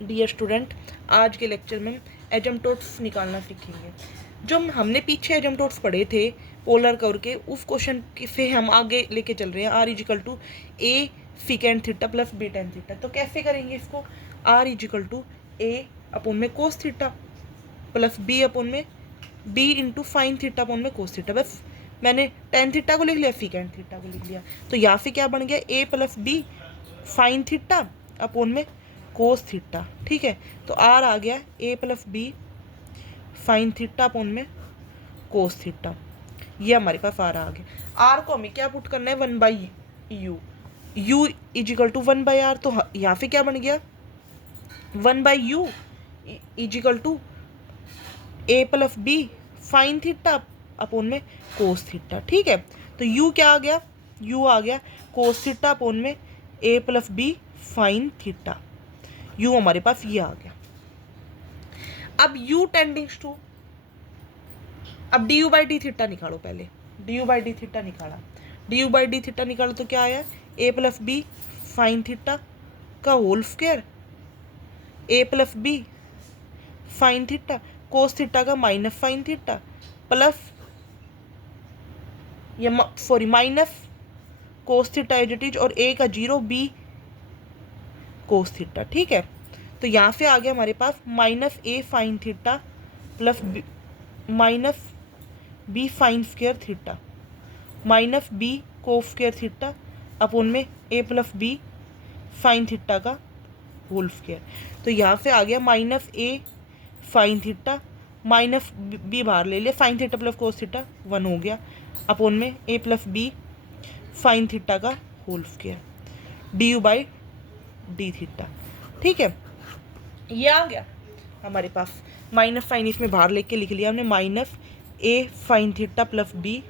Dear student, आज के lecture में एजम्प्टोट्स निकालना सीखेंगे। जो हमने पीछे एजम्प्टोट्स पढ़े थे पोलर कर्व के, उस क्वेश्चन से हम आगे लेके चल रहे हैं। R is equal to a secant theta plus b tan theta. तो कैसे करेंगे इसको? R is equal to a upon में cos theta plus B upon में b into sine theta upon में कोस थीटा। बस मैंने टेन थीटा को लिख लिया, फिकेंड थीटा को लिख लिया। तो यहाँ से क्या बन गया? A plus B sine theta upon में कोस थीटा। ठीक है, तो आर आ गया a plus B sine theta upon में कोस थीटा। ये हमारे पास आर आ गया। आर को हमें क्या पुट करना है? 1/u। u is equal to 1/r। तो यहाँ पे क्या बन गया? 1/u is equal to A plus B sine theta upon में कोस थीटा। ठीक है, तो u क्या आ गया? u आ गया कोस थीटा अपोन में ए plus B sine theta. u हमारे पास ये आ गया। अब u टेंडिंग्स टू, अब d u by d theta निकालो। पहले d u by d theta निकाला, d u by d theta निकालो तो क्या आया? A plus B sine theta का whole square a plus B sine theta cos theta का minus sine theta plus sorry minus cos theta as it is, और ए का 0 B कोस theta. ठीक है, तो यहाँ से आ गया हमारे पास माइनस ए sine theta plus minus b sine square theta minus b cos square theta upon में ए प्लस बी फाइन थीटा का होल स्क्वायर। तो यहाँ से आ गया माइनस ए फाइन थीटा माइनस बी बाहर ले लिया, sine theta plus cos theta 1 हो गया अपोन में ए प्लस बी फाइन थीटा का whole square d u by d theta. ठीक है, ये आ गया हमारे पास। माइनस फाइन इसमें बाहर लेके लिख लिया हमने, माइनस ए sine theta plus B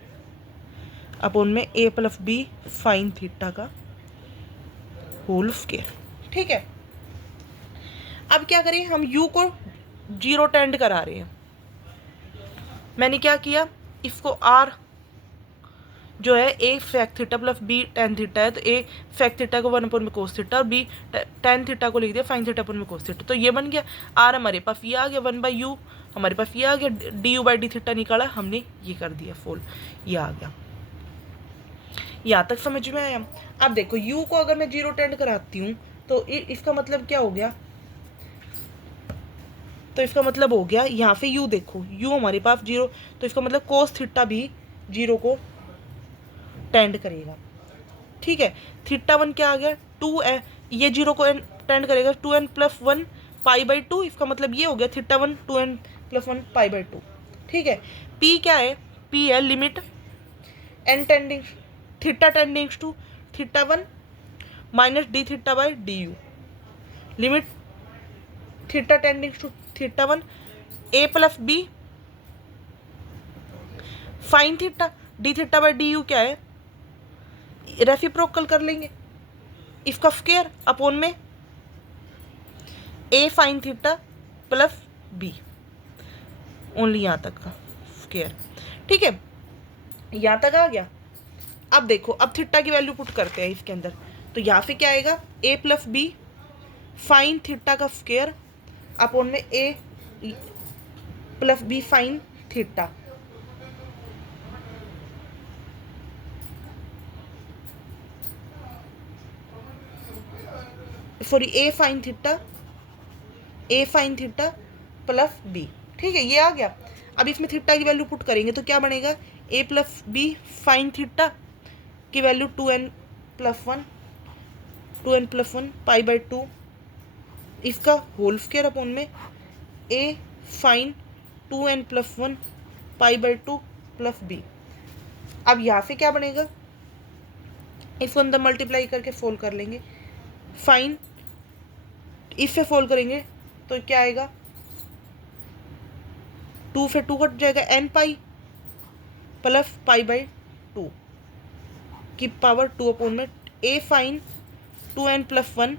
upon में ए प्लस बी फाइन थीटा का होल स्क्वायर। ठीक है, अब क्या करें? हम u को 0 टेंड करा रहे हैं। मैंने क्या किया? इसको r जो है a sec theta plus b tan theta है, तो ए सेक थीटा को 1 अपोन में कोस थीटा और बी टेन थीटा को लिख दिया फाइन थीटा अपोन में कोस थीटा। तो ये बन गया आर हमारे पास ये आ गया 1/u, हमारे पास ये आ गया D u by d theta निकाला हमने, ये कर दिया फोल, ये आ गया। यहाँ तक समझ में आया? अब देखो u को अगर मैं 0 टेंड कराती हूँ तो इसका मतलब क्या हो गया? तो इसका मतलब हो गया यहाँ पे u देखो, u हमारे पास 0, तो इसका मतलब कोस थीटा भी 0 को टेंड करेगा। ठीक है, थीटा 1 क्या आ गया? 2n, ये 0 को टेंड करेगा 2n प्लस 1 पाई/2। इसका मतलब ये हो गया थीटा 1 2n प्लस 1 पाई/2। ठीक है, p क्या है? p है limit n tending theta टेंडिंग्स to theta 1 minus d theta by d u, limit theta टेंडिंग्स to theta 1 a plus B sine theta d theta by d u क्या है? Reciprocal कर लेंगे, इसका स्क्वायर अपोन में a sine theta plus b, only यहाँ तक का square. ठीक है, यहाँ तक आ गया। अब देखो, अब थीटा की वैल्यू पुट करते हैं इसके अंदर, तो यहाँ से क्या आएगा? A plus B sine theta का स्क्वायर अपोन में ए plus B sine theta, sorry a sine theta plus b. ठीक है, ये आ गया। अब इसमें थीटा की वैल्यू पुट करेंगे तो क्या बनेगा? A plus B sine theta की वैल्यू 2n प्लस 1 पाई/2 इसका होल स्क्वायर अपोन में a sine 2n plus 1 pi plus b. अब यहाँ से क्या बनेगा? इसको अंदर मल्टीप्लाई करके सोल्व कर लेंगे। फाइन इससे सोल्व करेंगे तो क्या आएगा? 2 से 2 कट जाएगा, n पाई प्लस पाई/2 की पावर 2 अपोन में a sine 2n plus 1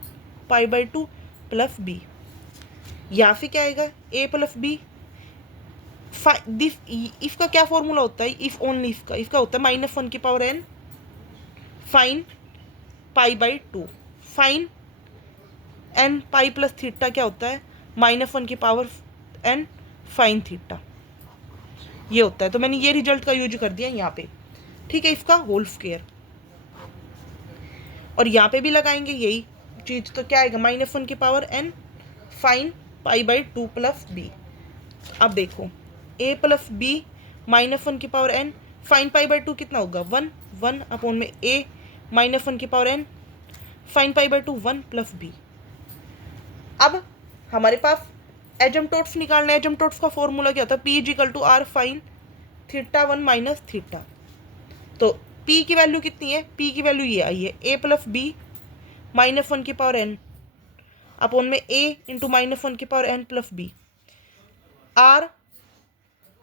pi plus b. यहाँ से क्या आएगा? ए प्लस बी इसका क्या फॉर्मूला होता है? इफ ओनली इसका होता है -1 की power n sine pi sine n pi plus theta क्या होता है, -1 की पावर एन फाइन थीटा, ये होता है। तो मैंने ये रिजल्ट का यूज कर दिया यहाँ पे, ठीक है, इसका होल स्क्वायर। और यहाँ पे भी लगाएंगे यही चीज़, तो क्या आएगा, -1 की power n sine π/2 plus b. अब देखो a प्लस बी -1 की पावर n फाइन π/2 कितना होगा, 1 अपॉन में a -1 की power n sine π/2 1 plus b. अब हमारे पास एजमटोट्स निकालना है। एजमटोट्स का फॉर्मूला क्या होता है, p = r sine θ1 minus theta. तो p की वैल्यू कितनी है, p की वैल्यू ये आई है, a प्लस बी -1 की पावर n अपॉन में a इंटू -1 की power n plus b. r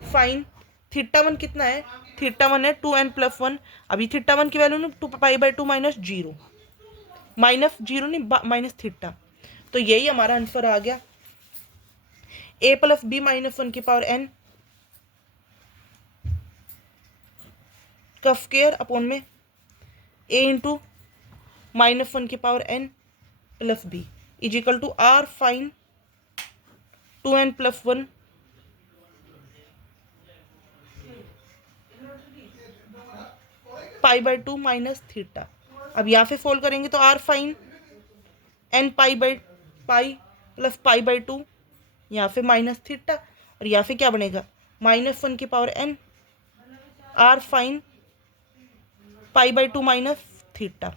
sine θ1 कितना है, θ1 है 2n + 1। अभी θ1 की वैल्यू ना 2π/2 माइनस जीरो नहीं माइनस थीटा। तो यही हमारा आंसर आ गया, a प्लस बी -1 की पावर n का स्क्वायर अपॉन में a इंटू -1 की power n plus b equal to r sine 2n + 1 π/2 minus theta. अब यहाँ पे फोल्ड करेंगे तो r sine n pi plus π/2, यहाँ पे माइनस थीटा, और यहाँ पे क्या बनेगा, -1 की power n r sine π/2 minus theta.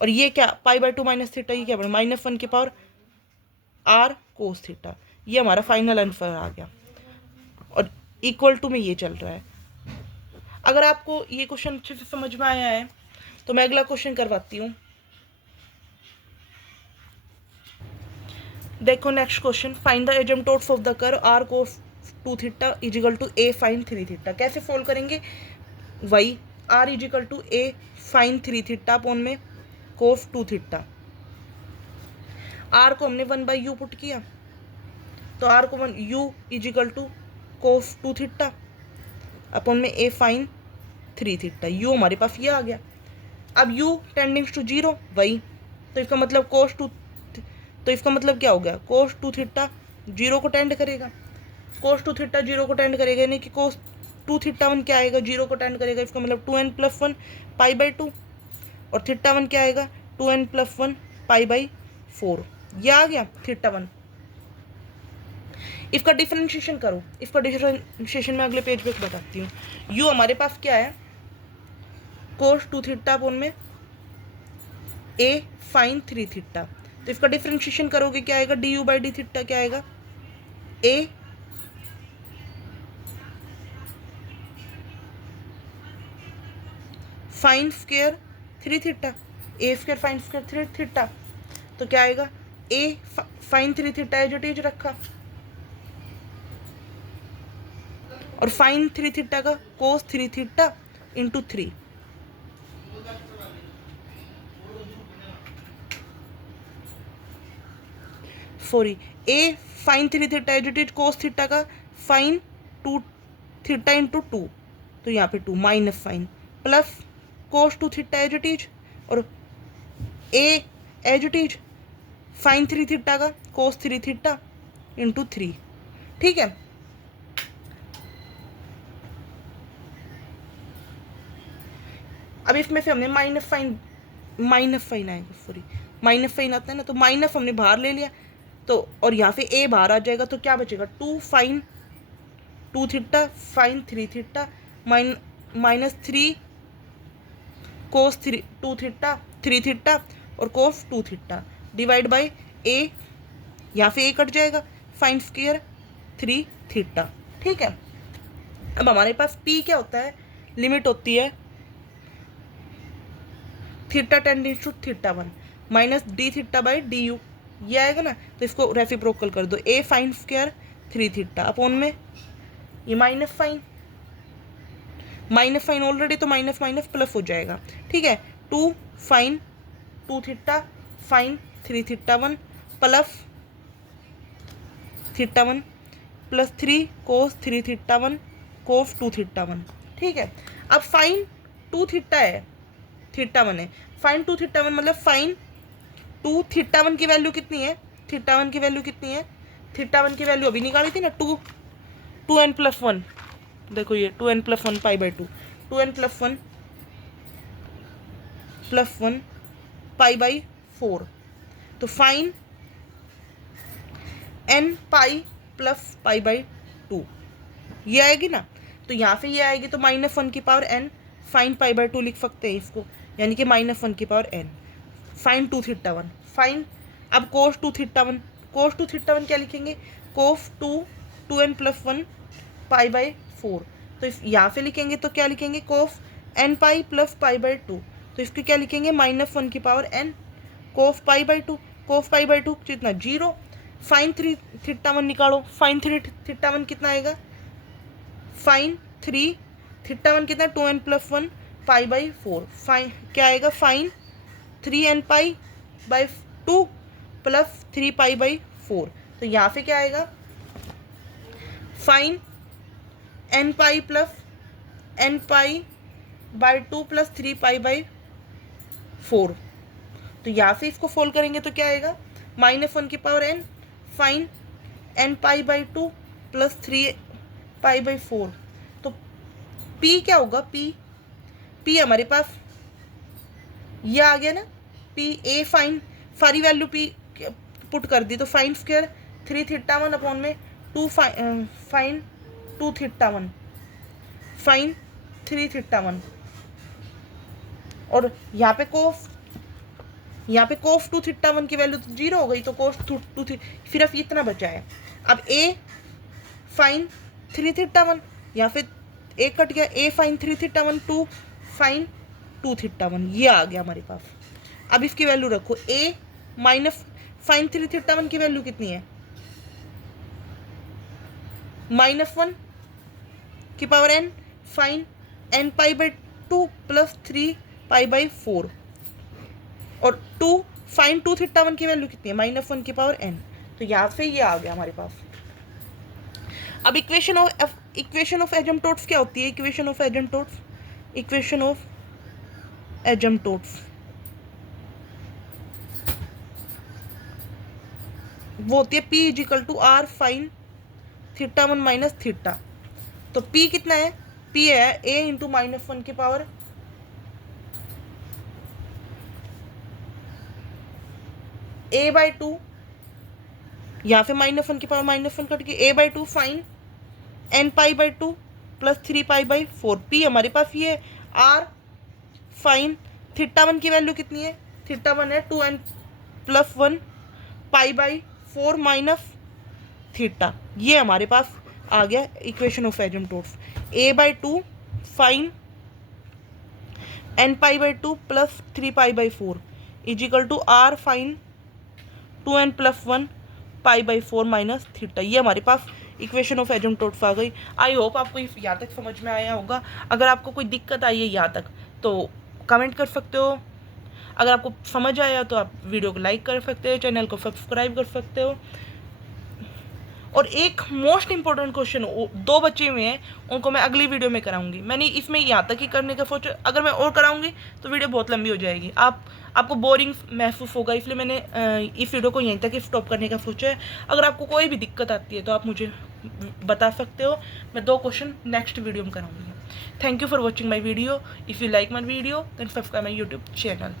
और ये क्या, π/2 माइनस थीटा, ये क्या बने, -1 की पावर r कोस थीटा। ये हमारा फाइनल आंसर आ गया, और इक्वल टू में ये चल रहा है। अगर आपको ये क्वेश्चन अच्छे से समझ में आया है तो मैं अगला क्वेश्चन करवाती हूँ। देखो next question, find the asymptotes of the curve r cos 2 theta equal to a sine 3 theta. कैसे फोल्ड करेंगे, वही r equal to a sine 3 theta upon में cos 2 थीटा। r को हमने 1/u पुट किया, तो r को 1 u is equal to cos 2 theta upon में a फाइन 3 थीटा। u हमारे पास ये आ गया। अब u टेंडिंग्स टू 0, वही, तो इसका मतलब cos 2, तो इसका मतलब क्या हो गया, cos 2 थीटा 0 को टेंड करेगा, cos 2 थीटा 0 को टेंड करेगा, यानी कि cos 2 θ1 क्या आएगा, 0 को टेंड करेगा, इसका मतलब 2n + 1 π/2, और θ1 क्या आएगा, 2n + 1 π/4। ये आ गया θ1। इसका डिफरेंशिएशन करो, इसका डिफरेंशिएशन मैं अगले पेज पे बताती हूँ। u हमारे पास क्या है, cos 2 थीटा अपॉन में a फाइन 3 थीटा। तो इसका डिफरेंशिएशन करोगे क्या आएगा, du/d क्या आएगा, a sine square 3 theta, a square sine square 3 theta. तो क्या आएगा, a sine 3 theta as it is रखा, और फाइन 3 थीटा का cos 3 theta into 3। Sorry, a sine 3 theta as it is cos theta का फाइन 2 थीटा इंटू 2, तो यहाँ पे 2 minus sine plus cos 2 theta as it is, और a as it is fine 3 theta का cos 3 theta into 3। ठीक है, अब इसमें से हमने माइनस फाइन आएगा, सॉरी माइनस फाइन आता है ना, तो माइनस हमने बाहर ले लिया, तो और यहाँ पे a बाहर आ जाएगा, तो क्या बचेगा, 2 sine 2 theta sine 3 theta minus 3 cos 2 theta 3 theta और cos 2 theta divide by a, यहाँ पे a कट जाएगा, फाइन स्क्वायर 3 थीटा। ठीक है, अब हमारे पास p क्या होता है, लिमिट होती है theta टेंडिंग्स to θ1 minus d theta by d u, ये आएगा ना, तो इसको रेसिप्रोकल कर दो, a sine square 3 theta upon में ये माइनस फाइन ऑलरेडी, तो माइनस माइनस प्लस हो जाएगा। ठीक है, 2 sine 2 theta sine 3 θ1 plus θ1 plus 3 cos 3 θ1 cos 2 θ1। ठीक है, अब फाइन 2 थीटा है, θ1 है, फाइन 2 θ1 मतलब फाइन 2 थीटा 1 की वैल्यू कितनी है, थीटा 1 की वैल्यू कितनी है, थीटा 1 की वैल्यू अभी निकाली थी ना, 2n प्लस 1, देखो ये 2n plus 1 pi by 2, 2n plus 1 pi by 4। तो fine n pi plus pi by 2 ये आएगी ना। तो यहाँ से ये आएगी तो -1 की power n fine pi by 2 लिख सकते हैं इसको, यानी कि -1 की power n fine 2 theta 1 fine. अब कोस 2 थीटा 1, कोस 2 थीटा 1 क्या लिखेंगे, कोस 2n प्लस 1 पाई बाई 4। तो यहाँ से लिखेंगे तो क्या लिखेंगे, कोस n pi plus pi by 2, तो इसको क्या लिखेंगे -1 की power n cos pi by 2, cos pi by 2 कितना 0। फाइन 3 थीटा 1 निकालो, फाइन 3 थीटा 1 कितना आएगा, फाइन 3 थीटा 1 कितना 2n plus 1 pi by 4, fine क्या आएगा, fine 3n pi by 2 plus 3 pi by 4। तो यहाँ से क्या आएगा, fine n pi plus n pi by 2 plus 3 pi by 4। तो यहाँ से इसको फोल्ड करेंगे तो क्या आएगा, -1 की power n fine n pi by 2 plus 3 pi by 4। तो p क्या होगा, p हमारे पास ये आ गया ना, p a फाइन सारी वैल्यू p पुट कर दी, तो फाइन स्क्वायर 3 थीटा 1 अपॉन में 2 फाइन 2 थीटा 1 फाइन 3 थीटा 1, और यहाँ पे कोस 2 थीटा 1 की वैल्यू तो 0 हो गई, तो कोस 2 सिर्फ इतना बचा है। अब a फाइन 3 थीटा 1, यहाँ पे a कट गया, a sine 3 theta 1 2 sine 2 theta 1 ये आ गया हमारे पास। अब इसकी वैल्यू रखो, a माइनस फाइन 3 थीटा 1 की वैल्यू कितनी है, -1 की power n fine n pi by 2 plus 3 pi by 4, और 2 फाइन 2 थीटा 1 की वैल्यू कितनी है, -1 की पावर n। तो यहाँ से ये आ गया हमारे पास। अब इक्वेशन ऑफ एसिम्प्टोट्स क्या होती है, इक्वेशन ऑफ एसिम्प्टोट्स वो होती है p equal to r sine theta 1 minus theta. तो p कितना है, p है a इंटू -1 की पावर a बाई 2, यहाँ पे -1 की पावर -1 कट के a by 2 sine n pi by 2 plus 3 pi by 4। p हमारे पास ये r फाइन थीटा 1 की वैल्यू कितनी है, थीटा 1 है 2n plus 1 pi by 4 minus theta, ये हमारे पास आ गया equation of asymptotes. a by 2 sine n pi by 2 plus 3 pi by 4 equal to r sine 2n plus 1 pi by 4 minus theta, ये हमारे पास इक्वेशन ऑफ एसिम्प्टोट्स आ गई। आई होप आपको यहाँ तक समझ में आया होगा। अगर आपको कोई दिक्कत आई है यहाँ तक तो कमेंट कर सकते हो, अगर आपको समझ आया तो आप वीडियो को लाइक कर सकते हो, चैनल को सब्सक्राइब कर सकते हो। और एक मोस्ट इंपॉर्टेंट क्वेश्चन 2 बचे हुए हैं, उनको मैं अगली वीडियो में कराऊंगी। मैंने इसमें यहाँ तक ही करने का सोचा, अगर मैं और कराऊंगी तो वीडियो बहुत लंबी हो जाएगी, आपको बोरिंग महसूस होगा, इसलिए मैंने इस वीडियो को यहीं तक ही स्टॉप करने का सोचा है। अगर आपको कोई भी दिक्कत आती है तो आप मुझे बता सकते हो, मैं 2 क्वेश्चन नेक्स्ट वीडियो में कराऊंगी। Thank you for watching my video. If you like my video then subscribe my YouTube channel.